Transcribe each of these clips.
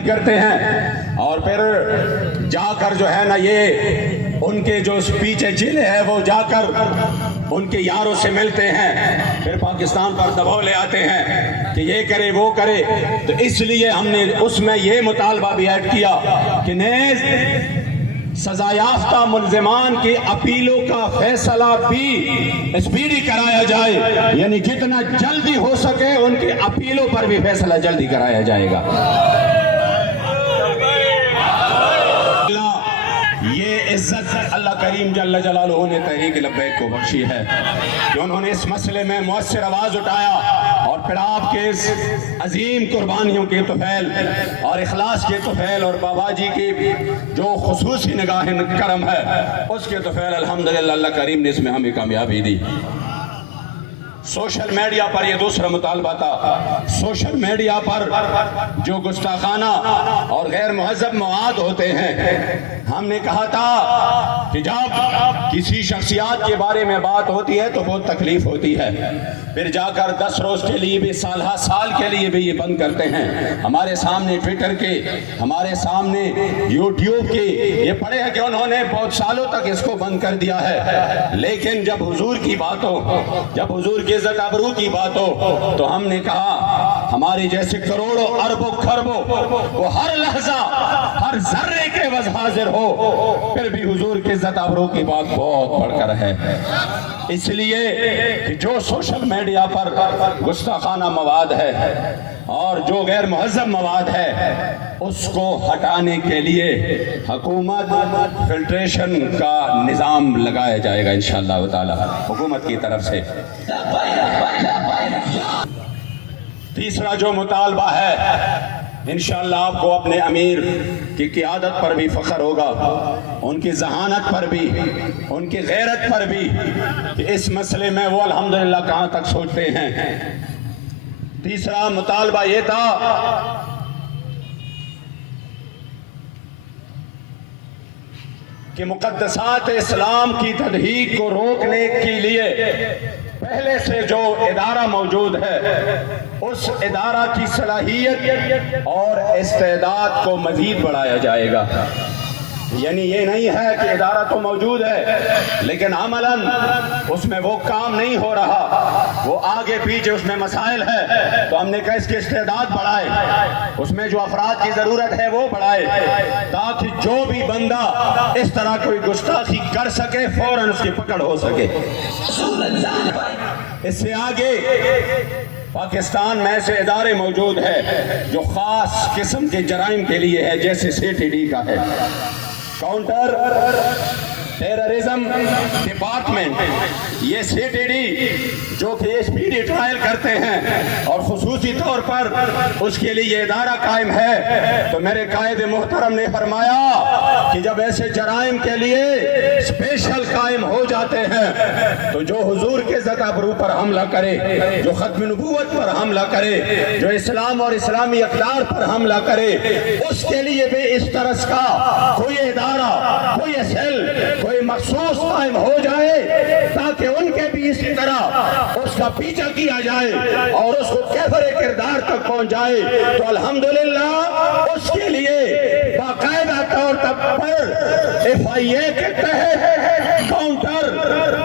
کرتے ہیں اور پھر جا کر جو ہے نا یہ ان کے جو پیچھے جلے ہے وہ جا کر ان کے یاروں سے ملتے ہیں، پھر پاکستان پر دباؤ لے آتے ہیں کہ یہ کرے وہ کرے. تو اس لیے ہم نے اس میں یہ مطالبہ بھی ایڈ کیا کہ نیز سزا یافتہ ملزمان کی اپیلوں کا فیصلہ بھی اسپیڈی کرایا جائے، یعنی جتنا جلدی ہو سکے ان کی اپیلوں پر بھی فیصلہ جلدی کرایا جائے گا. یہ عزت اللہ کریم جل جلالہ نے تحریک لبیک کو بخشی ہے کہ انہوں نے اس مسئلے میں مؤثر آواز اٹھایا اور پھر آپ کے اس عظیم قربانیوں کے طفیل اور اخلاص کے طفیل اور بابا جی کی جو خصوصی نگاہ کرم ہے اس کے طفیل الحمدللہ اللہ کریم نے اس میں ہمیں کامیابی دی. سوشل میڈیا پر یہ دوسرا مطالبہ تھا. سوشل میڈیا پر جو گستاخانہ اور غیر مہذب مواد ہوتے ہیں، ہم نے کہا تھا کہ جب کسی شخصیات کے بارے میں بات ہوتی ہے تو بہت تکلیف ہوتی ہے، پھر جا کر 10 روز کے لیے بھی سال کے لیے بھی یہ بند کرتے ہیں. ہمارے سامنے ٹویٹر کے، ہمارے سامنے یوٹیوب کے یہ پڑے ہیں کہ انہوں نے بہت سالوں تک اس کو بند کر دیا ہے. لیکن جب حضور کی بات ہو، جب حضور کی عزت ابرو کی بات ہو تو ہم نے کہا ہماری جیسے کروڑوں اربوں خربوں وہ ہر لحظہ ہر ذرے کے وز حاضر ہو، پھر بھی حضور کی عزت ابرو کی بات بہت بڑھ کر ہے. اس لیے کہ جو سوشل میڈیا پر گستاخانہ مواد ہے اور جو غیر مہذب مواد ہے اس کو ہٹانے کے لیے حکومت فلٹریشن کا نظام لگایا جائے گا انشاءاللہ تعالی حکومت کی طرف سے. تیسرا جو مطالبہ ہے، انشاءاللہ آپ کو اپنے امیر کی قیادت پر بھی فخر ہوگا، ان کی ذہانت پر بھی، ان کی غیرت پر بھی، کہ اس مسئلے میں وہ الحمدللہ کہاں تک سوچتے ہیں. تیسرا مطالبہ یہ تھا کہ مقدسات اسلام کی تضحیک کو روکنے کے لیے پہلے سے جو ادارہ موجود ہے اس ادارہ کی صلاحیت اور استعداد کو مزید بڑھایا جائے گا. یعنی یہ نہیں ہے کہ ادارہ تو موجود ہے لیکن عملاً اس میں وہ کام نہیں ہو رہا، وہ آگے پیچھے اس میں مسائل ہے، تو ہم نے کہا اس کی استعداد بڑھائے، اس میں جو افراد کی ضرورت ہے وہ بڑھائے تاکہ جو بھی بندہ اس طرح کوئی گستاخی کر سکے فوراً اس کی پکڑ ہو سکے. اس سے آگے پاکستان میں ایسے ادارے موجود ہیں جو خاص قسم کے جرائم کے لیے ہے، جیسے CTD کا ہے، کاؤنٹر ٹیررزم ڈپارٹمنٹ. یہ CTD جو کہ اسپیڈی ٹرائل کرتے ہیں اور خصوصی طور پر اس کے لیے یہ ادارہ قائم ہے. تو میرے قائد محترم نے فرمایا کہ جب ایسے جرائم کے لیے اسپیشل قائم ہو جاتے ہیں تو جو حضور کے عزت ابرو پر حملہ کرے، جو ختم نبوت پر حملہ کرے، جو اسلام اور اسلامی اقدار پر حملہ کرے، اس کے لیے بھی اس طرح کا کوئی ادارہ، کوئی سیل، کوئی مخصوص قائم ہو جائے تاکہ ان کے بھی اسی طرح اس کا پیچھا کیا جائے اور اس کو کیفر کردار تک پہنچ جائے. تو الحمدللہ اس کے لیے باقاعدہ طور پر FIA کے تحت کاؤنٹر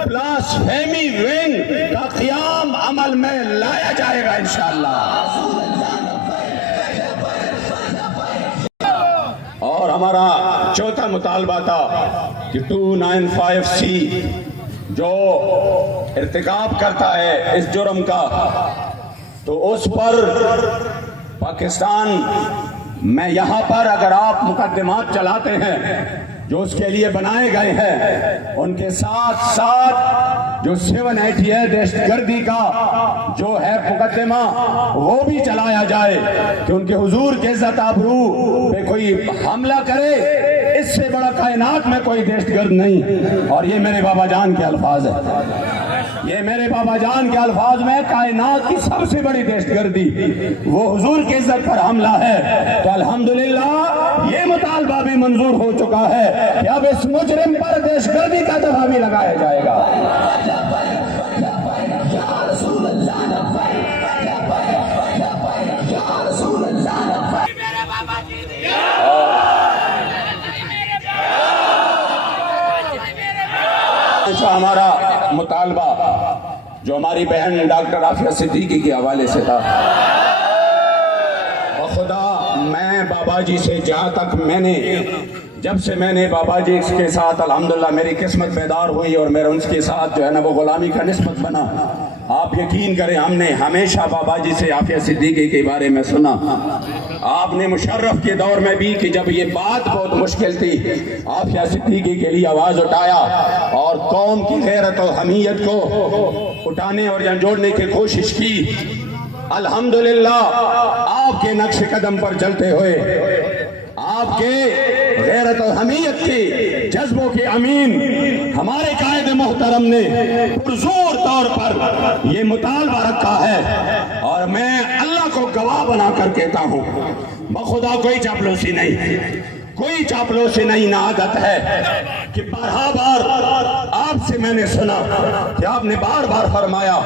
بلاسفیمی ونگ کا قیام عمل میں لایا جائے گا انشاءاللہ. اور ہمارا چوتھا مطالبہ تھا کہ 295C جو ارتکاب کرتا ہے اس جرم کا، تو اس پر پاکستان میں یہاں پر اگر آپ مقدمات چلاتے ہیں جو اس کے لیے بنائے گئے ہیں، ان کے ساتھ ساتھ جو 788 دہشت گردی کا جو ہے مقدمہ وہ بھی چلایا جائے کہ ان کے حضور کے عزت ابرو پہ کوئی حملہ کرے، اس سے بڑا کائنات میں کوئی دہشت گرد نہیں. اور یہ میرے بابا جان کے الفاظ ہیں، یہ میرے بابا جان کے الفاظ میں کائنات کی سب سے بڑی دہشت گردی وہ حضور کی عزت پر حملہ ہے. تو الحمدللہ یہ مطالبہ بھی منظور ہو چکا ہے کہ اب اس مجرم پر دہشت گردی کا دفعہ بھی لگایا جائے گا. میرے بابا جی کا ہمارا مطالبہ جو ہماری بہن ڈاکٹر عافیہ صدیقی کے حوالے سے تھا، خدا میں بابا جی سے جہاں تک جب سے میں نے بابا جی کے ساتھ الحمدللہ میری قسمت بیدار ہوئی اور میرا ان کے ساتھ جو ہے نا وہ غلامی کا نسبت بنا، آپ یقین کریں ہم نے ہمیشہ بابا جی سے عافیہ صدیقی کے بارے میں سنا۔ آپ نے مشرف کے دور میں بھی کہ جب یہ بات بہت مشکل تھی عافیہ صدیقی کے لیے آواز اٹھایا اور قوم کی غیرت و حمیت کو اٹھانے اور جھنجھوڑنے کی کوشش کی۔ الحمدللہ آپ کے نقش قدم پر چلتے ہوئے آپ کے غیرت و حمیت کے جذبوں کے امین ہمارے قائد محترم نے پرزور طور پر یہ مطالبہ رکھا ہے، اور میں اللہ کو گواہ بنا کر کہتا ہوں بخدا کوئی چاپلوسی نہیں، کوئی چاپلوسی نہیں، نہ عادت ہے کہ بار آپ سے میں نے سنا کہ آپ نے بار بار فرمایا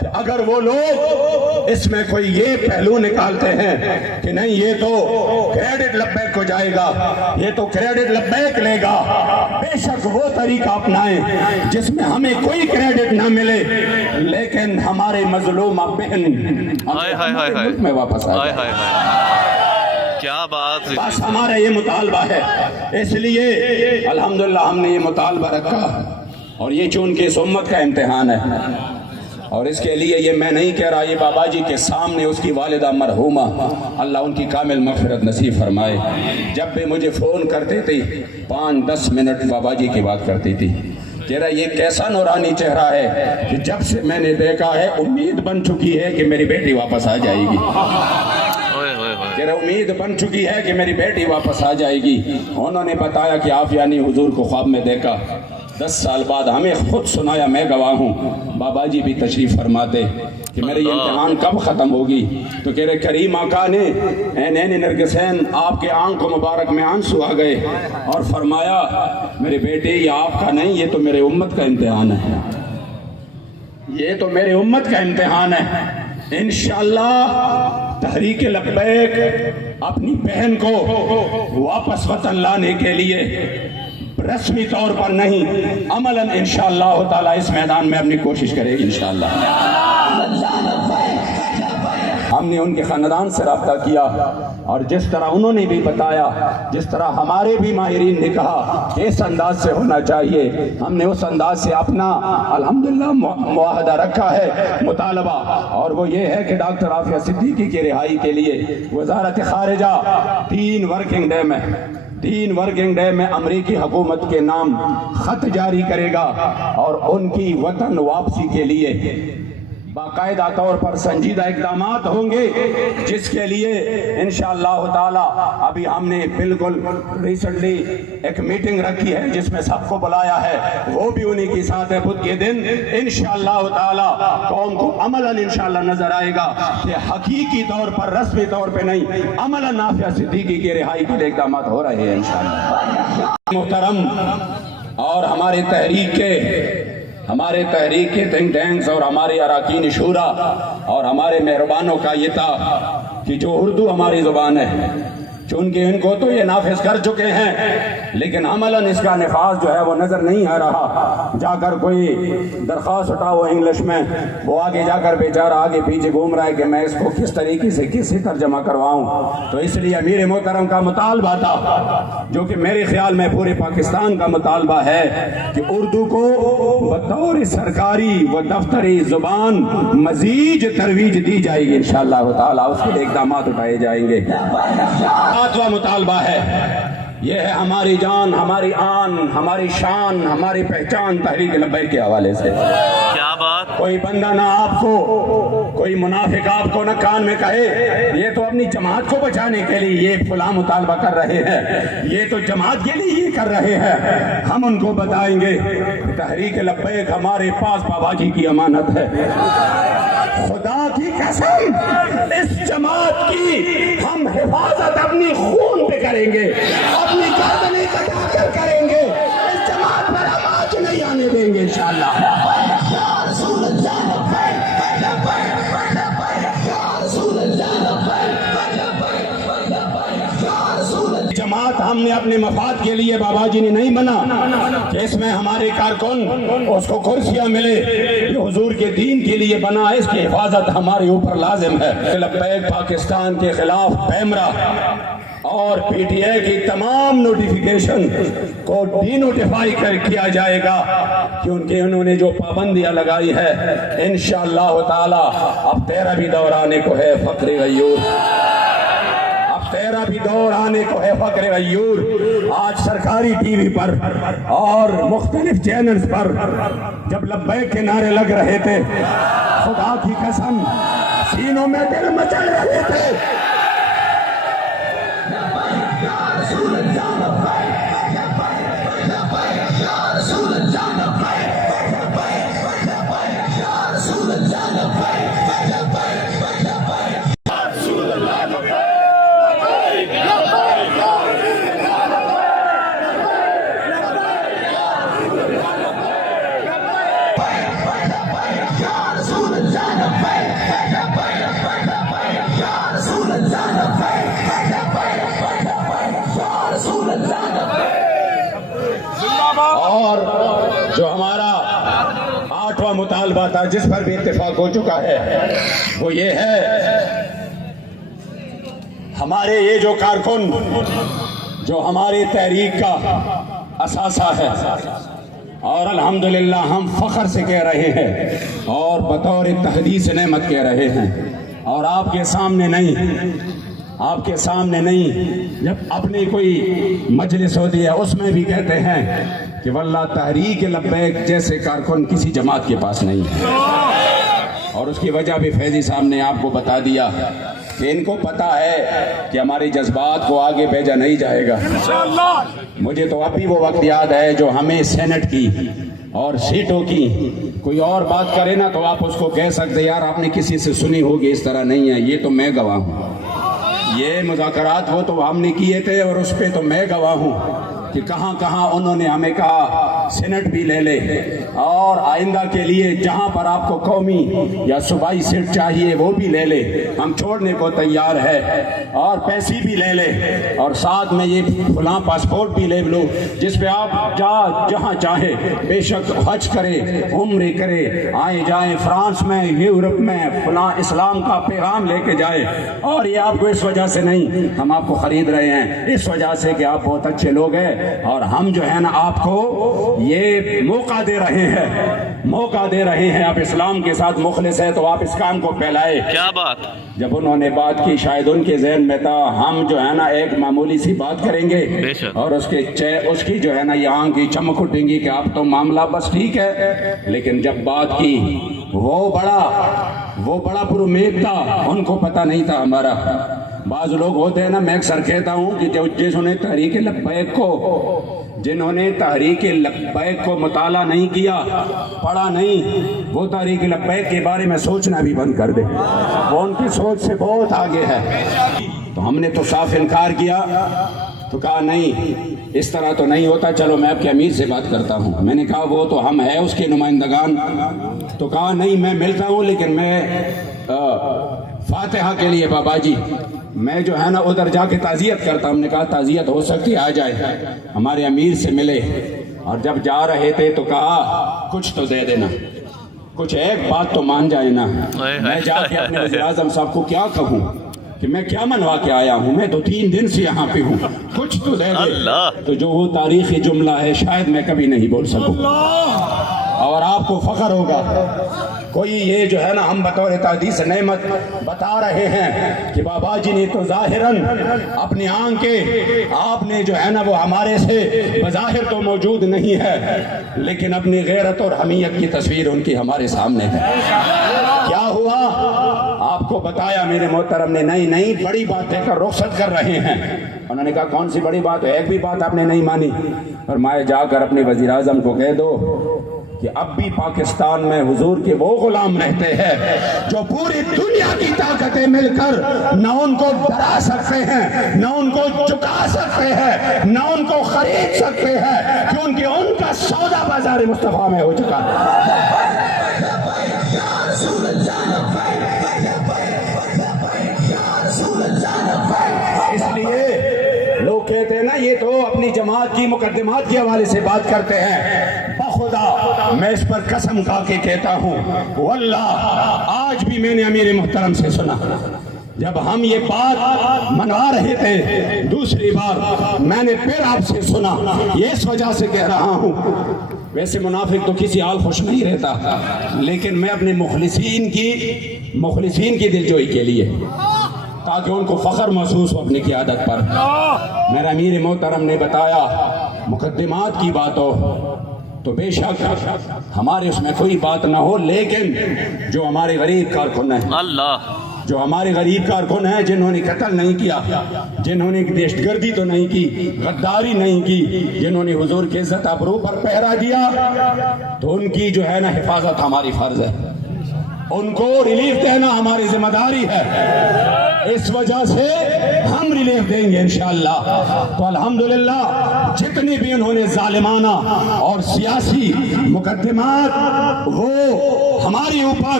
کہ اگر وہ لوگ اس میں کوئی یہ پہلو نکالتے ہیں کہ نہیں یہ تو کریڈٹ لبیک کو جائے گا، یہ تو کریڈٹ لبیک لے گا، بے شک وہ طریقہ اپنائیں جس میں ہمیں کوئی کریڈٹ نہ ملے لیکن ہمارے مظلومہ بہن ملک میں واپس آئے۔ کیا بات، بس ہمارا یہ مطالبہ ہے، اس لیے الحمدللہ ہم نے یہ مطالبہ رکھا، اور یہ چونکہ اس امت کا امتحان ہے، اور اس کے لیے یہ میں نہیں کہہ رہا، یہ بابا جی کے سامنے اس کی والدہ مرحومہ اللہ ان کی کامل مغفرت نصیب فرمائے، جب بھی مجھے فون کرتے تھے 5-10 منٹ بابا جی کی بات کرتی تھی، کہہ رہا یہ کیسا نورانی چہرہ ہے کہ جب سے میں نے دیکھا ہے امید بن چکی ہے کہ میری بیٹی واپس آ جائے گی، کہ امید بن چکی ہے کہ میری بیٹی واپس آ جائے گی۔ انہوں نے بتایا کہ عافیہ نے حضور کو خواب میں دیکھا، 10 سال بعد ہمیں خود سنایا، میں گواہ ہوں، بابا جی بھی تشریف فرماتے کہ میرے یہ امتحان کب ختم ہوگی، تو کہہ رہے کریم آقا نے عینین نرگسین آپ کے آنکھوں مبارک میں آنسو آ گئے اور فرمایا میرے بیٹے یہ آپ کا نہیں، یہ تو میرے امت کا امتحان ہے، یہ تو میرے امت کا امتحان ہے۔ انشاءاللہ تحریک لبیک اپنی بہن کو واپس وطن لانے کے لیے رسمی طور پر نہیں عملاً انشاءاللہ تعالی اس میدان میں اپنی کوشش کرے گی انشاءاللہ۔ ہم نے ان کے خاندان سے رابطہ کیا، اور جس طرح انہوں نے بھی بتایا، جس طرح ہمارے بھی ماہرین نے کہا کہ اس انداز سے ہونا چاہیے، ہم نے اس انداز سے اپنا الحمدللہ معاہدہ رکھا ہے، مطالبہ، اور وہ یہ ہے کہ ڈاکٹر عافیہ صدیقی کی رہائی کے لیے وزارت خارجہ 3 ورکنگ ڈے میں امریکی حکومت کے نام خط جاری کرے گا، اور ان کی وطن واپسی کے لیے باقاعدہ طور پر سنجیدہ اقدامات ہوں گے، جس کے لیے انشاءاللہ تعالی ابھی ہم نے بالکل ریسنٹلی ایک میٹنگ رکھی ہے جس میں سب کو بلایا ہے، وہ بھی انہی کے ساتھ ہے بدھ کے دن انشاءاللہ تعالی قوم کو عملاً انشاءاللہ نظر آئے گا کہ حقیقی طور پر رسمی طور پہ نہیں عملاً عافیہ صدیقی کی رہائی کے لیے اقدامات ہو رہے ہیں انشاءاللہ۔ محترم، اور ہمارے تحریک کے تھنک ٹینکس اور ہمارے اراکین شورا اور ہمارے مہربانوں کا یہ تھا کہ جو اردو ہماری زبان ہے، چونکہ ان کو تو یہ نافذ کر چکے ہیں لیکن عملاً اس کا نفاذ جو ہے وہ نظر نہیں آ رہا، جا کر کوئی درخواست اٹھاؤ انگلش میں، وہ آگے جا کر بیچارہ آگے پیچھے گھوم رہا ہے کہ میں اس کو کس طریقے سے کسی ترجمہ کرواؤں۔ تو اس لیے امیر محترم کا مطالبہ تھا، جو کہ میرے خیال میں پورے پاکستان کا مطالبہ ہے، کہ اردو کو بطور سرکاری و دفتری زبان مزید ترویج دی جائے گی انشاءاللہ تعالیٰ، اس کے لیے اقدامات اٹھائے جائیں گے۔ ساتواں مطالبہ ہے، یہ ہے ہماری جان، ہماری آن، ہماری شان، ہماری پہچان تحریک لبیک کے حوالے سے۔ کیا بات، کوئی بندہ نہ آپ کو، کوئی منافق آپ کو نہ کان میں کہے یہ تو اپنی جماعت کو بچانے کے لیے یہ فلاں مطالبہ کر رہے ہیں، یہ تو جماعت کے لیے یہ کر رہے ہیں۔ ہم ان کو بتائیں گے تحریک لبیک ہمارے پاس بابا جی کی امانت ہے، خدا کی قسم اس جماعت کی ہم حفاظت اپنی خون پہ کریں گے، اپنی گردنیں کٹا کر کریں گے، اس جماعت پر ہم آنچ نہیں آنے دیں گے انشاءاللہ۔ جماعت ہم نے اپنے مفاد کے لیے بابا جی نے نہیں بنا کہ اس میں ہمارے کارکن اس کو کرسیاں ملے، یہ حضور کے دین کے لیے بنا، اس کی حفاظت ہمارے اوپر لازم ہے۔ لبیک پاکستان کے خلاف پیمرا اور پی ٹی اے کی تمام نوٹیفیکیشن کو ڈی نوٹیفائی کیا جائے گا، کیونکہ انہوں نے جو پابندیاں لگائی ہے انشاءاللہ تعالی اب تیرا بھی دور آنے کو ہے فخر غیور، اب تیرا بھی دور آنے کو ہے فخر غیور۔ آج سرکاری ٹی وی پر اور مختلف چینلز پر جب لبیک کے نعرے لگ رہے تھے، خدا کی قسم سینوں میں دل مچل رہے تھے۔ اور جو ہمارا 8واں مطالبہ تھا جس پر بھی اتفاق ہو چکا ہے وہ یہ ہے، ہمارے یہ جو کارکن جو ہماری تحریک کا اثاثہ ہے، اور الحمدللہ ہم فخر سے کہہ رہے ہیں اور بطور تحدیث نعمت کہہ رہے ہیں، اور آپ کے سامنے نہیں، جب اپنی کوئی مجلس ہوتی ہے اس میں بھی کہتے ہیں کہ واللہ تحریک لبیک جیسے کارکن کسی جماعت کے پاس نہیں ہے، اور اس کی وجہ بھی فیضی صاحب نے آپ کو بتا دیا کہ ان کو پتا ہے کہ ہمارے جذبات کو آگے بھیجا نہیں جائے گا۔ مجھے تو اب بھی وہ وقت یاد ہے جو ہمیں سینٹ کی اور سیٹوں کی کوئی اور بات کرے نا تو آپ اس کو کہہ سکتے یار آپ نے کسی سے سنی ہوگی، اس طرح نہیں ہے، یہ تو میں گواہ ہوں، یہ مذاکرات وہ تو ہم نے کیے تھے اور اس پہ تو میں گواہ ہوں کہ کہاں کہاں انہوں نے ہمیں کہا سینٹ بھی لے لے، اور آئندہ کے لیے جہاں پر آپ کو قومی یا صوبائی سیٹ چاہیے وہ بھی لے لے، ہم چھوڑنے کو تیار ہے، اور پیسے بھی لے لے، اور ساتھ میں یہ فلاں پاسپورٹ بھی لے لو جس پہ آپ جہاں چاہے بے شک حج کرے، عمرے کرے، آئے جائیں فرانس میں، یورپ میں، فلاں اسلام کا پیغام لے کے جائے۔ اور یہ آپ کو اس وجہ سے نہیں، ہم آپ کو خرید رہے ہیں اس وجہ سے کہ آپ بہت اچھے لوگ ہیں، اور ہم جو ہے نا آپ کو یہ موقع دے رہے ہیں، آپ اسلام کے ساتھ مخلص ہے تو آپ اس کام کو پھیلائے۔ کیا بات! جب انہوں نے بات کی شاید ان کے ذہن میں تھا ہم جو ہے نا ایک معمولی سی بات کریں گے اور اس کی جو ہے نا یہاں کی چمک اٹھیں گی کہ آپ تو معاملہ بس ٹھیک ہے، لیکن جب بات کی وہ بڑا پر امید تھا، ان کو پتہ نہیں تھا ہمارا۔ بعض لوگ ہوتے ہیں نا، میں اکثر کہتا ہوں کہ جنہوں نے تحریک لبیک کو مطالعہ نہیں کیا، پڑھا نہیں، وہ تحریک لبیک کے بارے میں سوچنا بھی بند کر دے، وہ ان کی سوچ سے بہت آگے ہے۔ تو ہم نے تو صاف انکار کیا، تو کہا نہیں اس طرح تو نہیں ہوتا، چلو میں آپ کے امیر سے بات کرتا ہوں۔ میں نے کہا وہ تو ہم ہیں اس کے نمائندگان، تو کہا نہیں میں ملتا ہوں لیکن میں فاتحہ کے لیے بابا جی میں جو ہے نا ادھر جا کے تعزیت کرتا ہوں۔ ہم نے کہا تعزیت ہو سکتی آ جائے، ہمارے امیر سے ملے، اور جب جا رہے تھے تو کہا کچھ تو دے دینا، کچھ ایک بات تو مان جائے نا۔ میں جا کے اپنے وزیر اعظم صاحب کو کیا کہوں کہ میں کیا منوا کے آیا ہوں، میں تو 3 دن سے یہاں پہ ہوں، کچھ تو دے دے۔ تو جو وہ تاریخی جملہ ہے شاید میں کبھی نہیں بول سکوں، اور آپ کو فخر ہوگا۔ کوئی یہ جو ہے نا ہم بطور تحدیث نعمت بتا رہے ہیں کہ بابا جی نے تو ظاہراً اپنی آنکھ کے آپ نے جو ہے نا وہ ہمارے سے بظاہر تو موجود نہیں ہے، لیکن اپنی غیرت اور حمیت کی تصویر ان کی ہمارے سامنے ہے۔ کیا ہوا آپ کو بتایا میرے محترم نے، نہیں بڑی بات ہے کر رخصت کر رہے ہیں۔ انہوں نے کہا کون سی بڑی بات ہے، ایک بھی بات آپ نے نہیں مانی۔ فرمایا جا کر اپنے وزیر اعظم کو کہہ دو کہ اب بھی پاکستان میں حضور کے وہ غلام رہتے ہیں جو پوری دنیا کی طاقتیں مل کر نہ ان کو ڈرا سکتے ہیں، نہ ان کو چکا سکتے ہیں، نہ ان کو خرید سکتے ہیں، کیونکہ ان کا سودا بازار مصطفیٰ میں ہو چکا ہے۔ لوگ کہتے ہیں نا یہ تو اپنی جماعت کی مقدمات کے حوالے سے بات کرتے ہیں، بخدا میں اس پر قسم کھا کے کہتا ہوں واللہ آج بھی میں نے امیر محترم سے سنا، جب ہم یہ بات منوا رہے تھے دوسری بار میں نے پھر آپ سے سنا، یہ اس وجہ سے کہہ رہا ہوں، ویسے منافق تو کسی حال خوش نہیں رہتا، لیکن میں اپنے مخلصین کی دلجوئی کے لیے، تاکہ ان کو فخر محسوس ہو اپنی قیادت پر، میرا امیر محترم نے بتایا مقدمات کی بات ہو تو بے شک ہمارے اس میں کوئی بات نہ ہو، لیکن جو ہمارے غریب کارکن ہیں، اللہ جو ہمارے غریب کارکن ہیں جنہوں نے قتل نہیں کیا، جنہوں نے دہشت گردی تو نہیں کی، غداری نہیں کی، جنہوں نے حضور کے عزت ابرو پر پہرا دیا، تو ان کی جو ہے نا حفاظت ہماری فرض ہے، ان کو ریلیف دینا ہماری ذمہ داری ہے، اس وجہ سے ہم ریلیف دیں گے انشاءاللہ۔ تو الحمدللہ جتنی بھی انہوں نے ظالمانہ اور سیاسی مقدمات وہ ہماری اوپر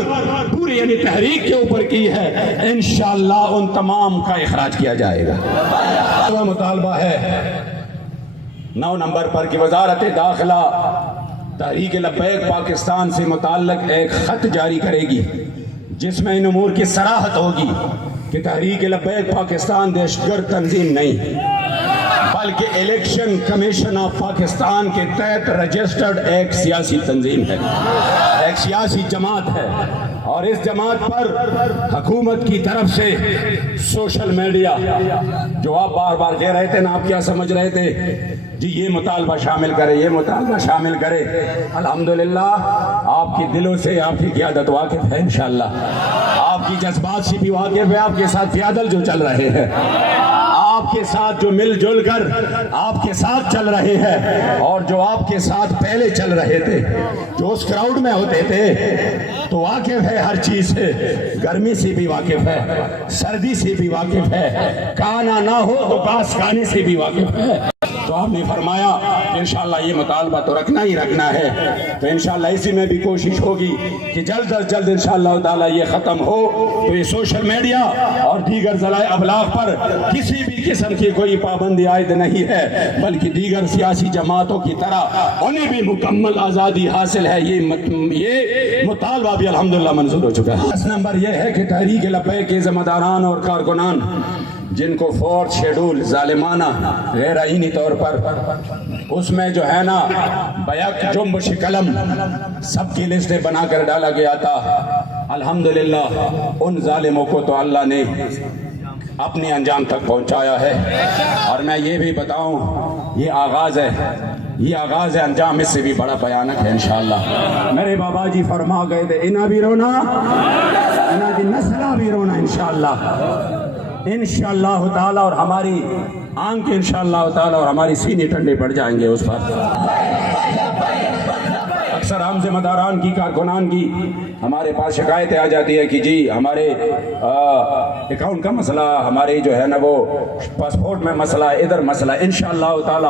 پوری یعنی تحریک کے اوپر کی ہے، انشاءاللہ ان تمام کا اخراج کیا جائے گا۔ تو مطالبہ ہے 9 نمبر پر کہ وزارت داخلہ تحریک لبیک پاکستان سے متعلق ایک خط جاری کرے گی جس میں ان امور کی صراحت ہوگی کہ تحریک لبیک پاکستان دہشت گرد تنظیم نہیں بلکہ الیکشن کمیشن آف پاکستان کے تحت رجسٹرڈ ایک سیاسی تنظیم ہے، ایک سیاسی جماعت ہے، اور اس جماعت پر حکومت کی طرف سے سوشل میڈیا جو آپ بار بار کہہ رہے تھے نا، آپ کیا سمجھ رہے تھے جی یہ مطالبہ شامل کرے، یہ مطالبہ شامل کرے، الحمدللہ آپ کے دلوں سے آپ کی قیادت واقف ہے، انشاءاللہ آپ کی جذبات سے بھی واقف ہے، آپ کے ساتھ پیادل جو چل رہے ہیں، آپ کے ساتھ جو مل جل کر آپ کے ساتھ چل رہے ہیں، اور جو آپ کے ساتھ پہلے چل رہے تھے، جو اس کراؤڈ میں ہوتے تھے، تو واقف ہے ہر چیز سے، گرمی سے بھی واقف ہے، سردی سے بھی واقف ہے، کھانا نہ ہو تو گھاس کھانے سے بھی واقف ہے۔ تو آپ نے فرمایا کہ انشاءاللہ یہ مطالبہ تو رکھنا ہی رکھنا ہے، تو انشاءاللہ اسی میں بھی کوشش ہوگی کہ جلد از جلد انشاءاللہ تعالی یہ ختم ہو، تو یہ سوشل میڈیا اور دیگر ذرائع ابلاغ پر کسی بھی قسم کی کوئی پابندی عائد نہیں ہے، بلکہ دیگر سیاسی جماعتوں کی طرح انہیں بھی مکمل آزادی حاصل ہے، یہ مطالبہ بھی الحمدللہ منظور ہو چکا ہے۔ 10 نمبر یہ ہے کہ تحریک لبیک کے ذمہ داران اور کارکنان جن کو 4 شیڈول ظالمانہ غیر آئینی طور پر اس میں جو ہے نا بیک جنبش قلم سب کی لسٹیں بنا کر ڈالا گیا تھا، الحمدللہ ان ظالموں کو تو اللہ نے اپنے انجام تک پہنچایا ہے، اور میں یہ بھی بتاؤں یہ آغاز ہے، انجام اس سے بھی بڑا بھیانک ہے انشاءاللہ۔ میرے بابا جی فرما گئے تھے انہاں بھی رونا، انہاں دی نسلہ بھی رونا انشاءاللہ تعالی، اور ہماری آنکھ انشاءاللہ تعالی اور ہماری سینے ٹھنڈے پڑ جائیں گے اس پر۔ اکثر ہم ذمہ داران کی کارکنان کی ہمارے پاس شکایتیں آ جاتی ہے کہ جی ہمارے اکاؤنٹ کا مسئلہ، ہمارے جو ہے نا وہ پاسپورٹ میں مسئلہ، ادھر مسئلہ، انشاءاللہ تعالی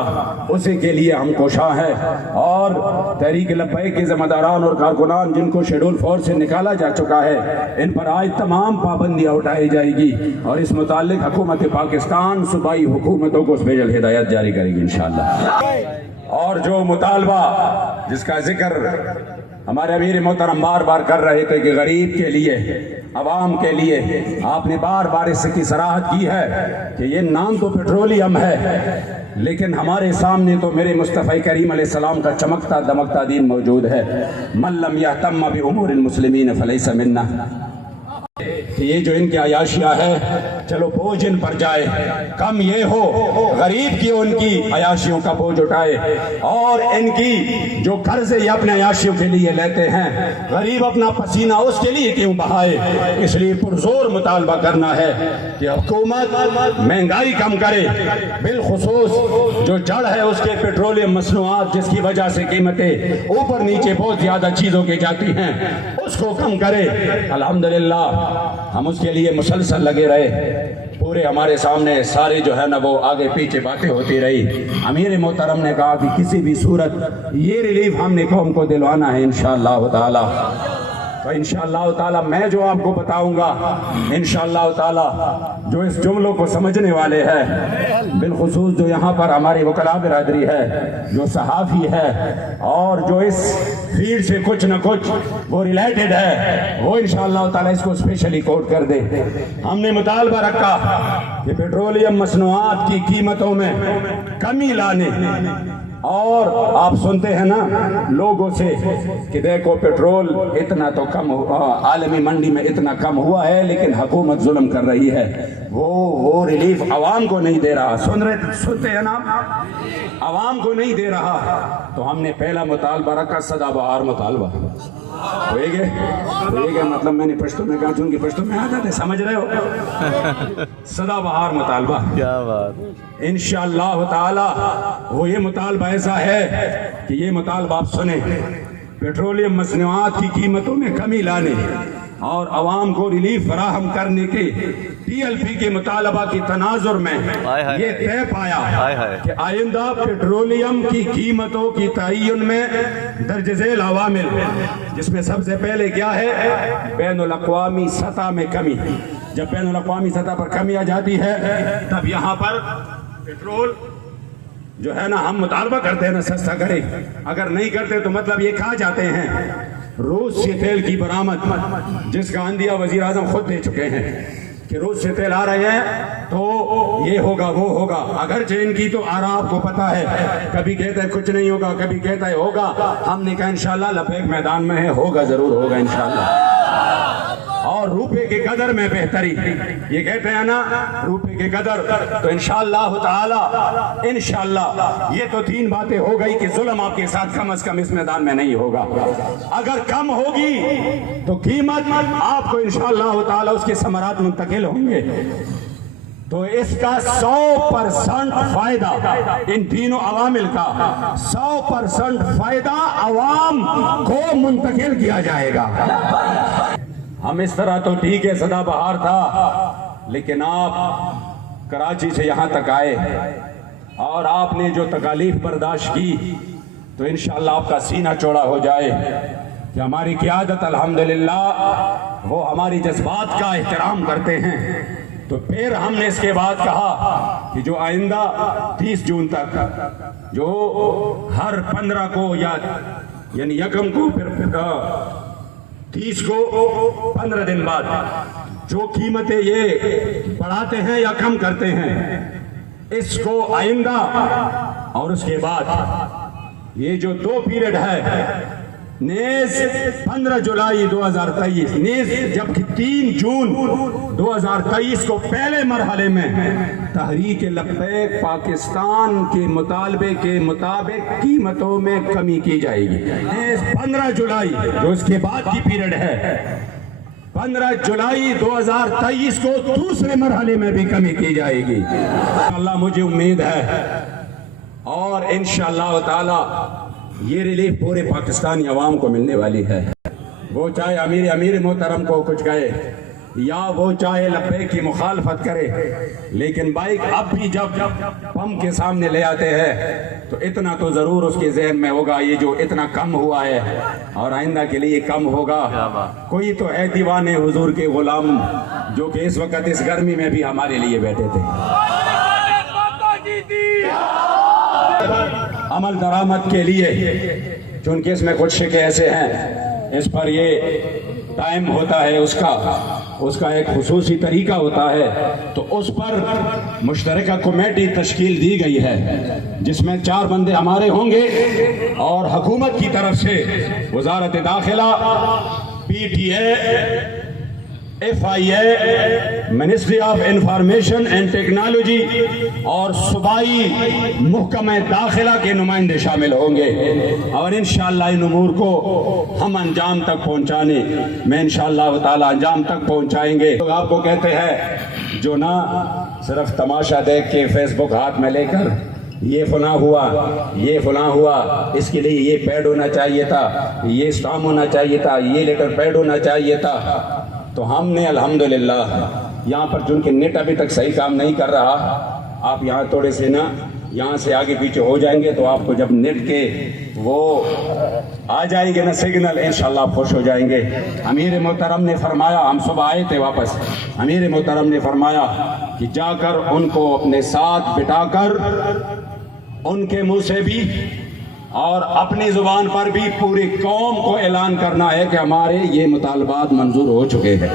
اسی کے لیے ہم کوشاں ہیں، اور تحریک لبیک کے ذمہ داران اور کارکنان جن کو شیڈول 4 سے نکالا جا چکا ہے، ان پر آج تمام پابندیاں اٹھائی جائے گی، اور اس متعلق حکومت پاکستان صوبائی حکومتوں کو اسپیشل ہدایت جاری کرے گی انشاءاللہ۔ اور جو مطالبہ جس کا ذکر ہمارے امیر محترم بار بار کر رہے تھے کہ غریب کے لیے، عوام کے لیے، آپ نے بار بار اس کی صراحت کی ہے کہ یہ نام تو پیٹرولیم ہے، لیکن ہمارے سامنے تو میرے مصطفی کریم علیہ السلام کا چمکتا دمکتا دین موجود ہے، من لم یہتم بامور المسلمین فلیس منا، کہ یہ جو ان کے عیاشیاں ہے چلو بوجھ ان پر جائے، کم یہ ہو غریب کی ان کی عیاشیوں کا بوجھ اٹھائے، اور ان کی جو قرضے یہ اپنے عیاشیوں کے لیے لیتے ہیں، غریب اپنا پسینہ اس کے لیے کیوں بہائے، اس لیے پرزور مطالبہ کرنا ہے کہ حکومت مہنگائی کم کرے، بالخصوص جو جڑ ہے اس کے پیٹرولیم مصنوعات جس کی وجہ سے قیمتیں اوپر نیچے بہت زیادہ چیزوں کی جاتی ہیں، اس کو کم کرے۔ الحمدللہ ہم اس کے لیے مسلسل لگے رہے، پورے ہمارے سامنے سارے جو ہے نا وہ آگے پیچھے باتیں ہوتی رہی، امیر محترم نے کہا کہ کسی بھی صورت یہ ریلیف ہم نے قوم کو دلوانا ہے انشاءاللہ تعالی۔ تو انشاءاللہ تعالی میں جو آپ کو بتاؤں گا انشاءاللہ تعالی جو اس جملوں کو سمجھنے والے ہیں، بالخصوص جو یہاں پر ہماری وکلاء برادری ہے، جو صحافی ہے اور جو اس فیلڈ سے کچھ نہ کچھ وہ ریلیٹڈ ہے، وہ انشاءاللہ تعالی اس کو اسپیشلی کوٹ کر دے۔ ہم نے مطالبہ رکھا کہ پیٹرولیم مصنوعات کی قیمتوں میں کمی لانے، اور آپ سنتے ہیں نا لوگوں سے کہ دیکھو پیٹرول اتنا تو کم عالمی منڈی میں اتنا کم ہوا ہے لیکن حکومت ظلم کر رہی ہے، وہ ریلیف عوام کو نہیں دے رہا، سنتے ہیں نا، عوام کو نہیں دے رہا۔ تو ہم نے پہلا مطالبہ رکھا سدا بہار مطالبہ، ہوئے گے مطلب میں نے پشتو میں کہا چونکہ پشتو میں آتا تھے، سمجھ رہے ہو، سدا بہار مطالبہ۔ کیا بات، انشاءاللہ تعالی وہ یہ مطالبہ ایسا ہے کہ یہ مطالبہ آپ سنیں، پیٹرولیم مصنوعات کی قیمتوں میں کمی لانے اور عوام کو ریلیف فراہم کرنے کے ٹی ایل پی کے مطالبہ کی تناظر میں یہ طے پایا کہ آئندہ پیٹرولیم کی قیمتوں کی تعین میں درج ذیل عوامل، جس میں سب سے پہلے کیا ہے، بین الاقوامی سطح میں کمی۔ جب بین الاقوامی سطح پر کمی آ جاتی ہے تب یہاں پر پیٹرول جو ہے نا، ہم مطالبہ کرتے ہیں نا سستا کرے، اگر نہیں کرتے تو مطلب یہ کھا جاتے ہیں۔ روس سے تیل کی برآمد، جس کا عندیہ وزیر اعظم خود دے چکے ہیں کہ روس سے تیل آ رہے ہیں تو یہ ہوگا وہ ہوگا، اگرچہ ان کی تو آرا آپ کو پتہ ہے، کبھی کہتا ہے کچھ نہیں ہوگا، کبھی کہتا ہے ہوگا۔ ہم نے کہا انشاءاللہ لبیک میدان میں ہے، ہوگا ضرور ہوگا انشاءاللہ۔ اور روپے کے قدر میں بہتری، یہ کہتے ہیں نا روپے کے قدر، تو انشاءاللہ تعالی انشاءاللہ یہ تو تین باتیں ہو گئی کہ ظلم آپ کے ساتھ کم از کم اس میدان میں نہیں ہوگا۔ اگر کم ہوگی تو قیمت آپ کو انشاءاللہ تعالی اس کے ثمرات منتقل ہوں گے، تو اس کا 100% فائدہ ان تینوں عوامل کا 100% فائدہ عوام کو منتقل کیا جائے گا۔ ہم اس طرح تو ٹھیک ہے سدا بہار تھا، لیکن آپ کراچی سے یہاں تک آئے اور آپ نے جو تکالیف برداشت کی تو انشاءاللہ آپ کا سینہ چوڑا ہو جائے کہ ہماری قیادت الحمدللہ وہ ہماری جذبات کا احترام کرتے ہیں۔ تو پھر ہم نے اس کے بعد کہا کہ جو آئندہ 30 جون تک، جو ہر 15 کو یعنی یکم کو، پھر 30 کو 15 دن بعد جو قیمتیں یہ بڑھاتے ہیں یا کم کرتے ہیں، اس کو آئندہ اور اس کے بعد یہ جو 2 پیریڈ ہے، نیز 15 جولائی 2023 نیز جبکہ 3 جون 2023 کو پہلے مرحلے میں تحریک لبیک پاکستان کے مطالبے کے مطابق قیمتوں میں کمی کی جائے گی۔ نیز 15 جولائی جو اس کے بعد کی پیریڈ ہے، 15 جولائی 2023 کو دوسرے مرحلے میں بھی کمی کی جائے گی۔ اللہ مجھے امید ہے اور انشاءاللہ تعالی یہ ریلیف پورے پاکستانی عوام کو ملنے والی ہے، وہ چاہے امیر محترم کو کچھ کہے یا وہ چاہے لبیک کی مخالفت کرے، لیکن بائک اب بھی جب پمپ کے سامنے لے آتے ہیں تو اتنا تو ضرور اس کے ذہن میں ہوگا یہ جو اتنا کم ہوا ہے اور آئندہ کے لیے کم ہوگا۔ کوئی تو ہے دیوانے حضور کے غلام جو کہ اس وقت اس گرمی میں بھی ہمارے لیے بیٹھے تھے۔ عمل درآمد کے لیے چونکہ اس میں کچھ شکے ایسے ہیں، اس پر یہ ٹائم ہوتا ہے، اس کا ایک خصوصی طریقہ ہوتا ہے، تو اس پر مشترکہ کمیٹی تشکیل دی گئی ہے جس میں 4 بندے ہمارے ہوں گے اور حکومت کی طرف سے وزارت داخلہ، P T A, F I A, ministry of information and technology اور صوبائی محکمہ داخلہ کے نمائندے شامل ہوں گے، اور انشاءاللہ ان امور کو ہم انجام تک پہنچانے میں انشاءاللہ تعالی انجام تک پہنچائیں گے۔ تو آپ کو کہتے ہیں جو نہ صرف تماشا دیکھ کے فیس بک ہاتھ میں لے کر یہ فلاں ہوا، یہ فلاں ہوا، اس کے لیے یہ پیڈ ہونا چاہیے تھا، یہ اسٹام ہونا چاہیے تھا، یہ لیٹر پیڈ ہونا چاہیے تھا، تو ہم نے الحمدللہ یہاں پر چونکہ نیٹ ابھی تک صحیح کام نہیں کر رہا، آپ یہاں تھوڑے سے نا یہاں سے آگے پیچھے ہو جائیں گے تو آپ کو جب نیٹ کے وہ آ جائیں گے نا سگنل، انشاءاللہ آپ خوش ہو جائیں گے۔ امیر محترم نے فرمایا، ہم صبح آئے تھے واپس، امیر محترم نے فرمایا کہ جا کر ان کو اپنے ساتھ بٹھا کر ان کے منہ سے بھی اور اپنی زبان پر بھی پوری قوم کو اعلان کرنا ہے کہ ہمارے یہ مطالبات منظور ہو چکے ہیں۔